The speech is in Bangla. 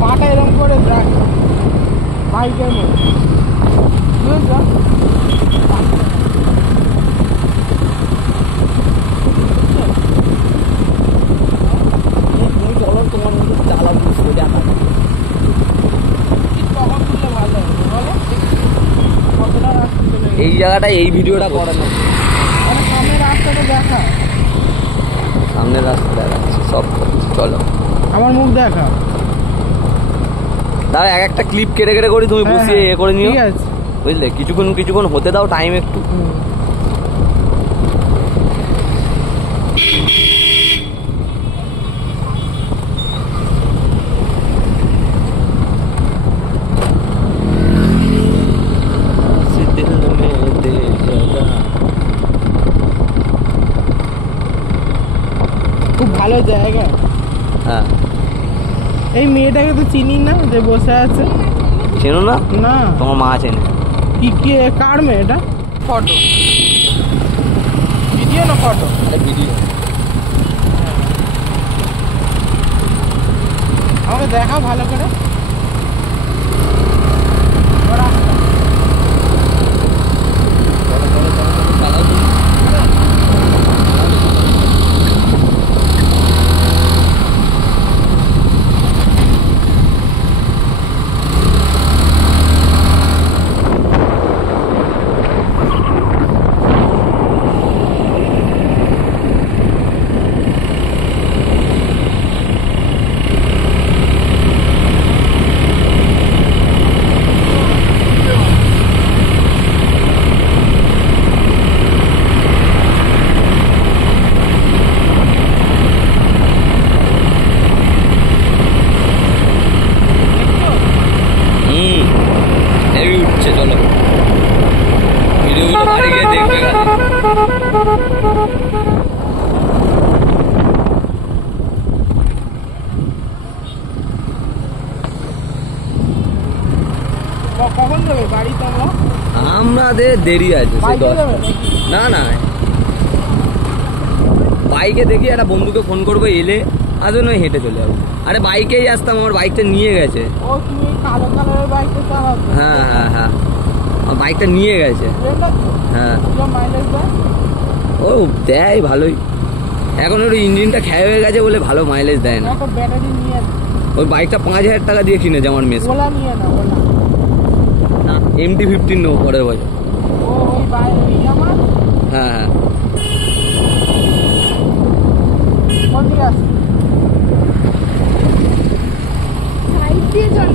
পাটা এরকম করে দেখ বাইকের মধ্যে বুঝছো? চলো তোমার মধ্যে চালা বুঝতে দেখা এই জায়গাটা এই ভিডিওটা করে না সামনের রাস্তাটা দেখা সামনের রাস্তা দেখাচ্ছে সব চলো আমার মুখ দেখা দাও এক একটা ক্লিপ কেটে কেটে করি তুমি বসিয়ে এ করে নিও ঠিক আছে বুঝলে কিছুক্ষণ হতে দাও টাইম একটু খুব ভালো জায়গা। হ্যাঁ এই মেয়েটাকে তো চিনি না যে বসে আছে চেনো না না তোমার মা চেনে কি কে কার মেয়ে এটা ফটো ভিডিও না ফটো ভিডিও আমাকে দেখাও ভালো করে উঠছে চলো ভিডিওগুলো বাড়ি গিয়ে দেখবে কখন যাবে বাড়ি তোমরা আমাদের দেরি আছে সেই 10টা না না বাইকে দেখি একটা বন্ধুকে ফোন করবো এলে আজও নয় হেঁটে চলে যাবো আরে বাইকেই আসতাম আমার বাইকটা নিয়ে গেছে ও তুমি কালো কালারের বাইকটা চালাচ্ছ হ্যাঁ হ্যাঁ হ্যাঁ আমার বাইকটা নিয়ে গেছে হ্যাঁ মাইলেজ দেয় ও দেয় ভালোই এখন ওর ইঞ্জিনটা ক্ষয় হয়ে গেছে বলে ভালো মাইলেজ দেয় না একটা ব্যাটারি নিয়ে ওই বাইকটা 5,000 টাকা দিয়ে কিনেছে আমার মেস ওলা নিয়ে না ওলা না MT-15 নেবো পরের বছর ও ওই বাইক আমার হ্যাঁ হ্যাঁ কোন দিকে আছে সাইড দিয়ে চল